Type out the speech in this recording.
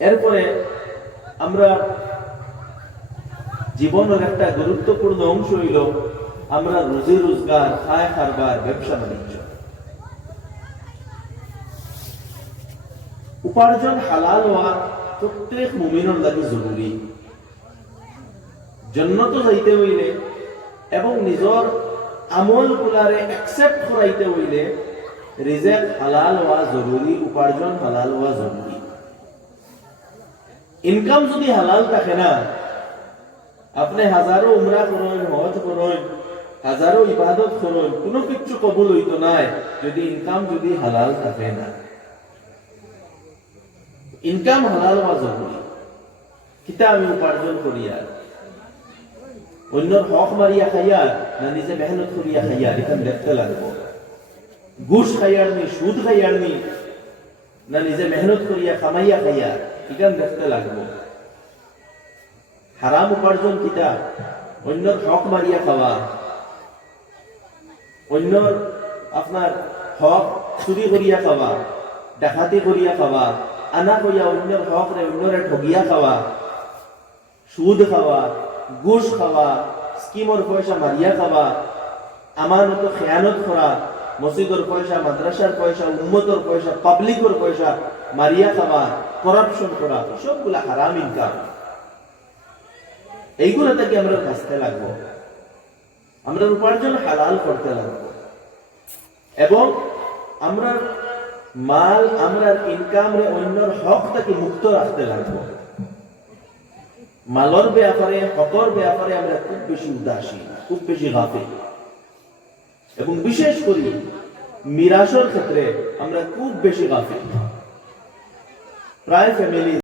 এরপরে আমরা জীবনের একটা গুরুত্বপূর্ণ অংশ হইল আমরা রুজি রোজগার, খায় খারবার, ব্যবসা বাণিজ্য। উপার্জন হালাল হওয়া প্রত্যেক মুমিনের লাগে জরুরি। জান্নাতে যাইতে হইলে এবং নিজের আমল গুলারে অ্যাকসেপ্ট করাইতে হইলে রিজিক হালাল হওয়া জরুরি, উপার্জন হালাল হওয়া জরুরি। ইনকাম যদি হালাল থাকে না, আপনি হাজারো উমরা করেন, হজ করেন, হাজারো ইবাদত করেন, কোনো কিছু কবুল হইতো নাই যদি ইনকাম যদি হালাল থাকে না। ইনকাম হালাল হওয়া জরুরি। কিতা আমি উপার্জন করিয়া অন্যর হক মারিয়া খাইয়া না নিজে মেহনত করিয়া খাইয়া, এটা দেখতে লাগবো। ঘুষ খাইয়ার নি, সুদ খাইয়ার নি, না নিজে মেহনত করিয়া খামাইয়া খাইয়া, এটা দেখতে লাগবো। হারাম উপার্জন কিতা? অন্যর হক মারিয়া খাওয়া, অন্যর আপনার হক চুরি করিয়া খাওয়া, ডাকাতি করিয়া খাওয়া, আনা করিয়া অন্যর হক রে অন্যরে ঠগিয়া খাওয়া, সুদ খাওয়া, ঘুষ খাওয়া, স্কিমর পয়সা মারিয়া খাওয়া, আমানত খেয়ানত করা, মসজিদের পয়সা, মাদ্রাসার পয়সা, উম্মতের পয়সা, পাবলিকের পয়সা মারিয়া খাওয়া, করাপশন করা, সবগুলা হারাম ইনকাম। এইগুলো থেকে আমরা বাঁচতে লাগবো, আমরা উপার্জন হালাল করতে লাগবো এবং আমরা মাল, আমরা ইনকাম রে অন্যর হক থেকে মুক্ত রাখতে লাগবো। মালর ব্যাপারে, হকর ব্যাপারে আমরা খুব বেশি উদাসীন, খুব বেশি গাফিল এবং বিশেষ করে মিরাসের ক্ষেত্রে আমরা খুব বেশি গাফিল। প্রায় ফ্যামিলি